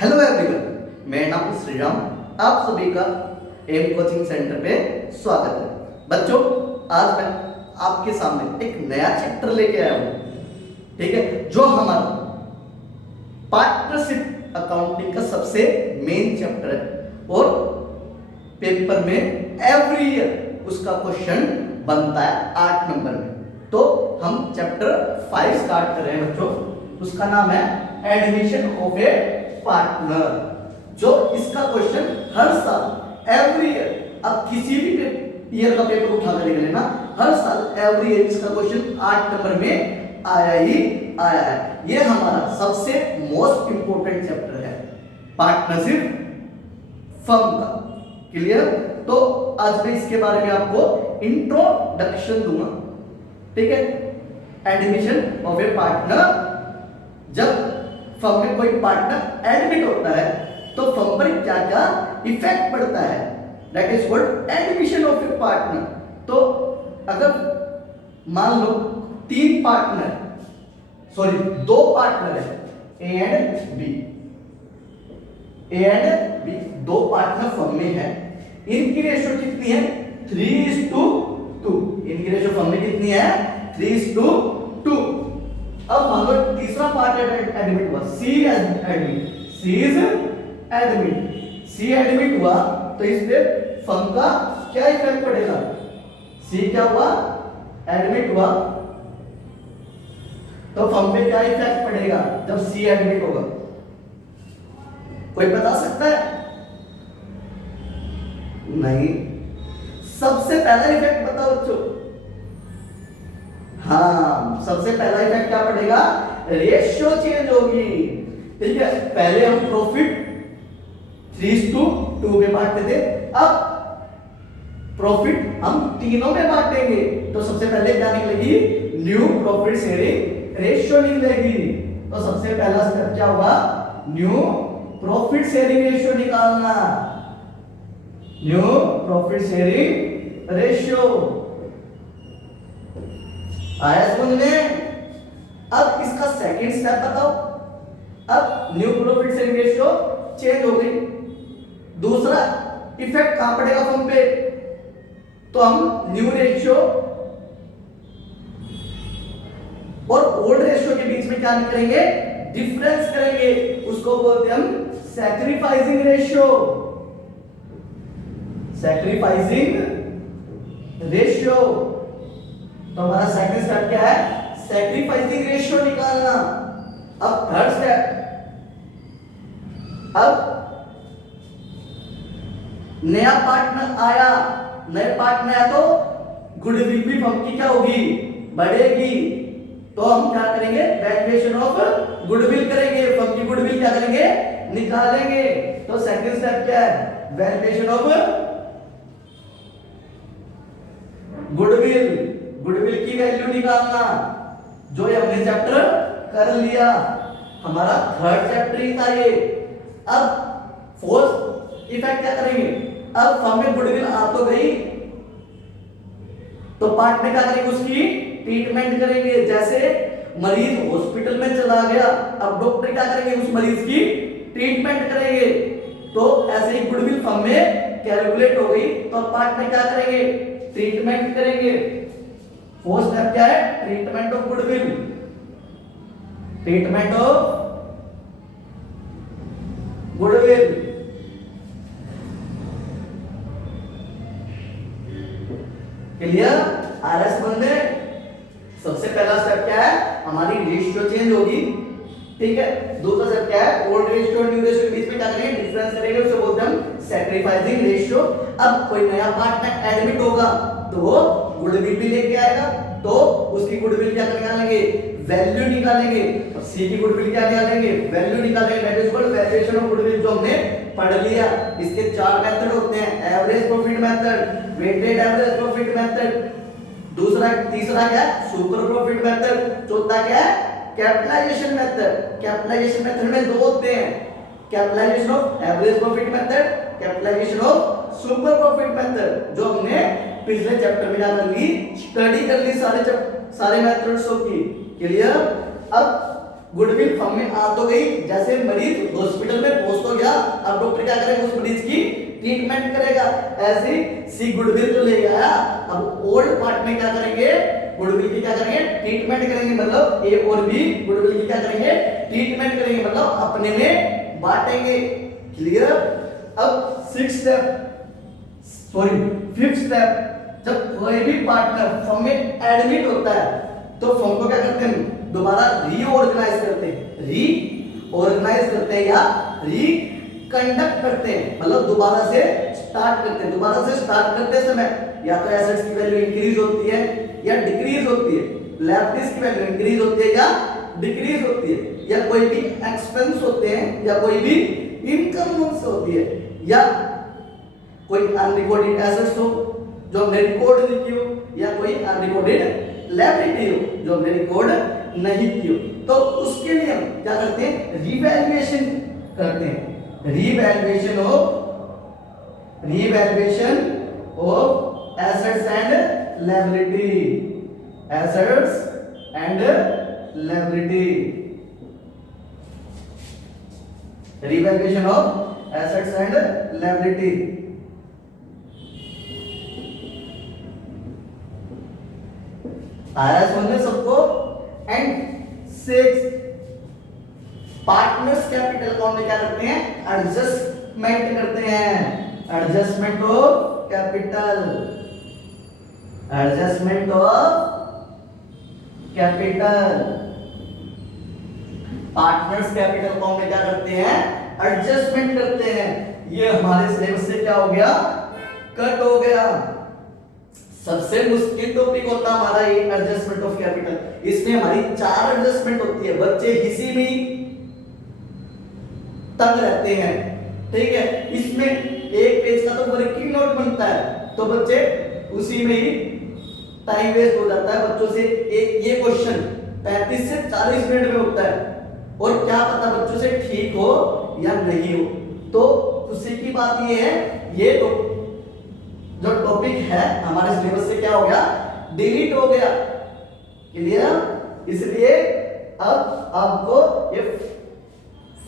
Hello everyone, मेरा नाम श्रीराम। आप सभी का एम कोचिंग सेंटर पे स्वागत है। बच्चों, आज मैं आपके सामने एक नया चैप्टर लेके आया हूँ, ठीक है, जो हमारा पार्टनरशिप अकाउंटिंग का सबसे मेन चैप्टर है और पेपर में एवरी ईयर उसका क्वेश्चन बनता है 8 नंबर में। तो हम चैप्टर 5 स्टार्ट कर रहे हैं बच्चों। उसका नाम है एडमिशन ऑफ ए पार्टनर। जो इसका क्वेश्चन हर साल एवरी ईयर, अब किसी भी ईयर का पेपर उठा कर लेना, हर साल एवरी ईयर इसका क्वेश्चन 8 नंबर में आया ही आया है। ये हमारा सबसे मोस्ट इंपोर्टेंट चैप्टर है पार्टनरशिप फर्म का। क्लियर? तो आज मैं इसके बारे में आपको इंट्रोडक्शन दूंगा, ठीक है। एडमिशन ऑफ ए पार्टनर, जब फर्म में कोई पार्टनर एडमिट होता है तो फर्म पर क्या क्या इफेक्ट पड़ता है, that is called admission of A partner. तो अगर मान लो 2 पार्टनर है, ए एंड बी, दो पार्टनर फर्म में है। इनकी रेशियो कितनी है? 3:2। इनकी रेशियो फर्म में कितनी है? 3:2। अब मान लो तीसरा पार्टनर एडमिट हुआ, सी एडमिट हुआ, तो इस पे फर्म का क्या इफेक्ट पड़ेगा? सी क्या हुआ? एडमिट हुआ, तो फर्म पे क्या इफेक्ट पड़ेगा जब सी एडमिट होगा? कोई बता सकता है? नहीं। सबसे पहला इफेक्ट बताओ बच्चों। हाँ, सबसे पहला इफेक्ट क्या पड़ेगा? रेशियो चेंज होगी, ठीक है। पहले हम प्रॉफिट 3:2 में बांटते थे, अब प्रॉफिट हम तीनों में बांटेंगे, तो सबसे पहले क्या निकलेगी? न्यू प्रॉफिट शेयरिंग रेशियो निकलेगी। तो सबसे पहला स्टेप क्या होगा? न्यू प्रॉफिट शेयरिंग रेशियो निकालना। न्यू प्रॉफिट शेयरिंग रेशियो आया समझ में? अब इसका सेकंड स्टेप बताओ। अब new profit sharing ratio change हो गई, दूसरा इफेक्ट कहां पड़ेगा फर्म पे? तो हम न्यू रेशियो और ओल्ड रेशियो के बीच में क्या करेंगे? डिफरेंस करेंगे, उसको बोलते हैं हम सैक्रिफाइसिंग रेशियो। तो हमारा सेकंड स्टेप क्या है? सैक्रिफाइसिंग रेशियो निकालना। अब थर्ड स्टेप, अब नया पार्टनर आया, तो गुडविल भी फर्म की क्या होगी? बढ़ेगी। तो हम क्या करेंगे? वैल्यूएशन ऑफ गुडविल करेंगे, फर्म की गुडविल क्या करेंगे? निकालेंगे। तो सेकंड स्टेप क्या है? वैल्यूएशन ऑफ गुडविल की वैल्यू निकालना, जो ये हमने चैप्टर कर लिया। हमारा थर्ड चैप्टर ही था ये। अब फोर्थ इफेक्ट क्या करेंगे? अब फर्म में गुडविल आ तो गई, तो पार्ट में क्या करेंगे? उसकी ट्रीटमेंट करेंगे। जैसे मरीज हॉस्पिटल में चला गया, अब डॉक्टर क्या करेंगे? उस मरीज की ट्रीटमेंट करेंगे। तो ऐसे ही गुडविल फर्म में कैलकुलेट हो गई, तो पार्ट में क्या करेंगे? ट्रीटमेंट करेंगे। फोर्थ स्टेप क्या है? Treatment of goodwill. Clear? RS बंदे, सबसे पहला स्टेप क्या है? हमारी रेशियो चेंज होगी, ठीक है। दूसरा स्टेप क्या है? ओल्ड रेशियो और न्यू रेशियो के बीच में क्या करेंगे? डिफरेंस करेंगे, उसे बोलते हैं हम सैक्रिफाइसिंग रेशियो। अब कोई नया पार्टनर एडमिट होगा तो वो गुडविल भी लेके आएगा, तो उसकी गुडविल क्या निकालेंगे? वैल्यू निकालेंगे। और सी की गुडविल क्या निकालेंगे? वैल्यू निकालेंगे। That is called valuation of goodwill, जो हमने पढ़ लिया। इसके 4 मेथड होते हैं, average profit method, weighted average profit method, तीसरा क्या है? सुपर प्रॉफिट मेथड, चौथा क्या है? Capitalisation method. कैपिटलाइजेशन मेथड में 2 होते हैं, capitalisation of average profit method, capitalisation of super profit method, जो हमने पिछले चैप्टर में क्या कर ली? स्टडी कर ली सारे मेथड्स की। क्लियर? अब गुडविल फर्म में आ तो गई, जैसे मरीज हॉस्पिटल में पहुंच तो गया, अब डॉक्टर क्या करेगा, उस मरीज की ट्रीटमेंट करेगा। ऐसे सी गुडविल तो ले गया, अब ओल्ड पार्ट में क्या करेंगे, गुडविल की क्या करेंगे, ट्रीटमेंट करेंगे। मतलब ए और बी गुडविल की क्या करेंगे, ट्रीटमेंट करेंगे, मतलब अपने में बांटेंगे। क्लियर। अब फिफ्थ स्टेप, जब कोई भी पार्टनर फर्म में एडमिट होता है तो फर्म को क्या करते हैं, दोबारा रीऑर्गेनाइज करते हैं, रीऑर्गेनाइज करते हैं या रिकंडक्ट करते हैं, मतलब दोबारा से स्टार्ट करते हैं। दोबारा से स्टार्ट करते समय या तो एसेट्स की वैल्यू इंक्रीज होती है या डिक्रीज होती है, लायबिलिटीज की वैल्यू इंक्रीज होती है या डिक्रीज होती है, या कोई भी एक्सपेंस होते हैं या कोई भी इनकम होती है, या कोई अनरिकॉर्डेड एसेट्स हो जो हमने रिकॉर्ड नहीं की हो, या कोई अनरिकॉर्डेड लायबिलिटी हो जो हमने रिकॉर्ड नहीं की हो, तो उसके लिए हम क्या करते हैं, रिवैल्यूएशन करते हैं। Revaluation of assets and liability, assets and liability, revaluation of assets and liability. आया समझ में सबको। एंड 6 पार्टनर्स कैपिटल को हम क्या करते हैं, एडजस्टमेंट करते हैं, adjustment of capital, adjustment of capital. Partners capital को हम क्या करते हैं, एडजस्टमेंट करते हैं। ये हमारे सिलेबस से क्या हो गया, कट हो गया। सबसे मुश्किल टॉपिक होता हमारा ये एडजस्टमेंट ऑफ कैपिटल। इसमें हमारी 4 एडजस्टमेंट होती है, बच्चे इसी में तंग रहते हैं, ठीक है। इसमें एक पेज का तो वर्किंग नोट बनता है, तो बच्चे उसी में ही टाइम वेस्ट हो जाता है बच्चों से। एक ये क्वेश्चन 35 से 40 मिनट में होता है, और क्या पता बच्चों से ठीक हो या नहीं हो। तो खुशी की बात ये है, ये तो जो टॉपिक है हमारे सिलेबस से क्या हो गया, डिलीट हो गया। क्लियर। इसलिए अब आपको ये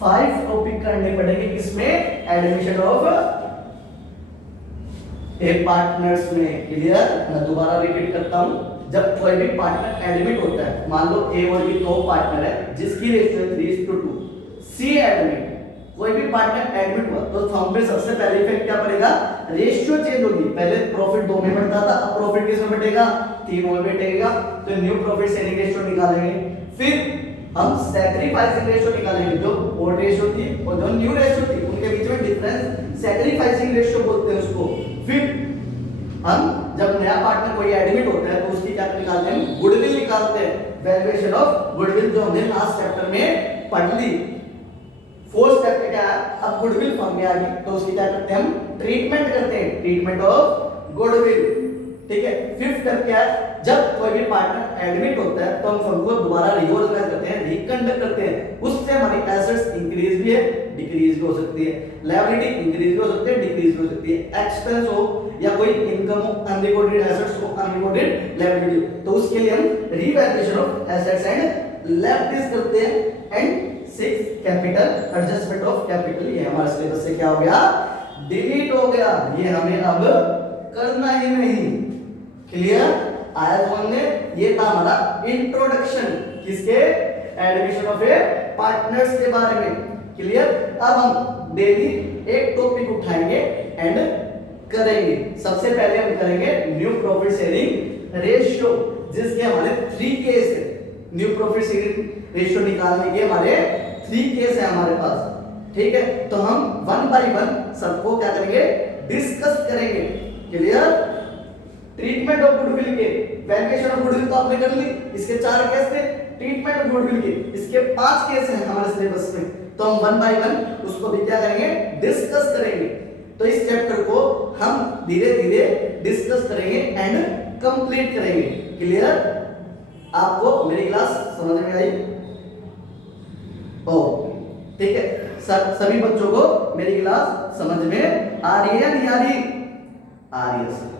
5 टॉपिक करने पड़ेंगे, किसमें, एडमिशन ऑफ ए पार्टनर्स में। क्लियर। मैं दोबारा रिपीट करता हूं, जब कोई भी पार्टनर एडमिट होता है, मान लो ए और बी 2 पार्टनर है जिसकी रेशियो 3:2, सी एडमिट, कोई भी पार्टनर एडमिट हुआ तो फर्म पे सबसे पहले इफेक्ट क्या पड़ेगा, रेशियो चेंज होगी। पहले प्रॉफिट 2 में बढ़ता था, अब प्रॉफिट किस में बढ़ेगा, 3 में बढ़ेगा। तो न्यू प्रॉफिट शेयरिंग रेशियो निकालेंगे, फिर हम सैक्रिफाइसिंग रेशियो निकालेंगे। जो ओल्ड रेशियो थी और जो न्यू रेशियो थी उनके बीच में डिफरेंस सैक्रिफाइसिंग रेशियो बोलते हैं उसको। फिर हम जब नया पार्टनर कोई एडमिट होता है तो उसकी क्या निकालते हैं, गुडविल निकालते हैं, वैल्यूएशन ऑफ गुडविल, जो हमने लास्ट चैप्टर में पढ़ ली। 4th स्टेप पे क्या है, अब गुडविल फर्म में आ गई तो उसकी क्या करते हैं, हम ट्रीटमेंट करते हैं, ट्रीटमेंट ऑफ गुडविल, ठीक है। 5th स्टेप क्या है, जब कोई भी पार्टनर एडमिट होता है तो हम फर्म को दोबारा रिऑर्गेनाइज करते हैं, रिकंडक्ट करते हैं। उससे हमारी एसेट्स इंक्रीज भी है, डिक्रीज भी हो सकती है, लायबिलिटी इंक्रीज भी हो सकती है, डिक्रीज भी हो सकती है, एक्सपेंस हो या कोई इनकम हो, अनरिकॉर्डेड एसेट्स हो, अनरिकॉर्डेड लायबिलिटी हो, तो उसके लिए हम revaluation of assets and liabilities करते हैं। And 6 capital, adjustment of capital, ये हमारे सिलेबस से क्या हो गया, डिलीट हो गया। ये हमें अब करना ही नहीं। क्लियर। आया समझ में। ये था हमारा इंट्रोडक्शन किसके, एडमिशन ऑफ ए पार्टनर्स के बारे में। क्लियर। अब हम डेली एक टॉपिक उठाएंगे एंड करेंगे। सबसे पहले हम करेंगे न्यू प्रॉफिट शेयरिंग रेशियो, जिसके हमारे 3 केस है। न्यू प्रॉफिट शेयरिंग रेशियो निकालने के हमारे 3 केस है हमारे पास, ठीक है। तो हम 1 बाय 1 सबको क्या करेंगे, डिस्कस करेंगे। क्लियर। ट्रीटमेंट ऑफ गुडविल के, वैल्यूएशन ऑफ गुडविल तो आपने कर ली, इसके 4 केस थे। ट्रीटमेंट ऑफ गुडविल के इसके 5 केस हैं हमारे सिलेबस में, तो हम 1 बाय 1 उसको भी क्या करेंगे, डिस्कस करेंगे। तो इस चैप्टर को हम धीरे धीरे डिस्कस करेंगे एंड कंप्लीट करेंगे। क्लियर। आपको मेरी क्लास समझ में आई? ठीक है। सभी बच्चों को मेरी क्लास समझ में आ रही है या नहीं आ रही? आ रही है सर,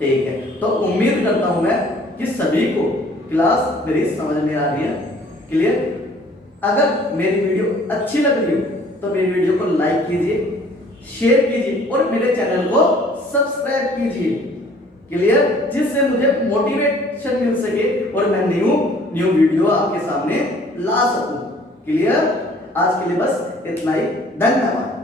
ठीक है। तो उम्मीद करता हूं मैं कि सभी को क्लास मेरी समझ में आ रही है। क्लियर। अगर मेरी वीडियो अच्छी लग रही हो तो मेरी वीडियो को लाइक कीजिए, शेयर कीजिए और मेरे चैनल को सब्सक्राइब कीजिए। क्लियर? जिससे मुझे मोटिवेशन मिल सके और मैं न्यू वीडियो आपके सामने ला सकूं। क्लियर? आज के लिए बस इतना ही। धन्यवाद।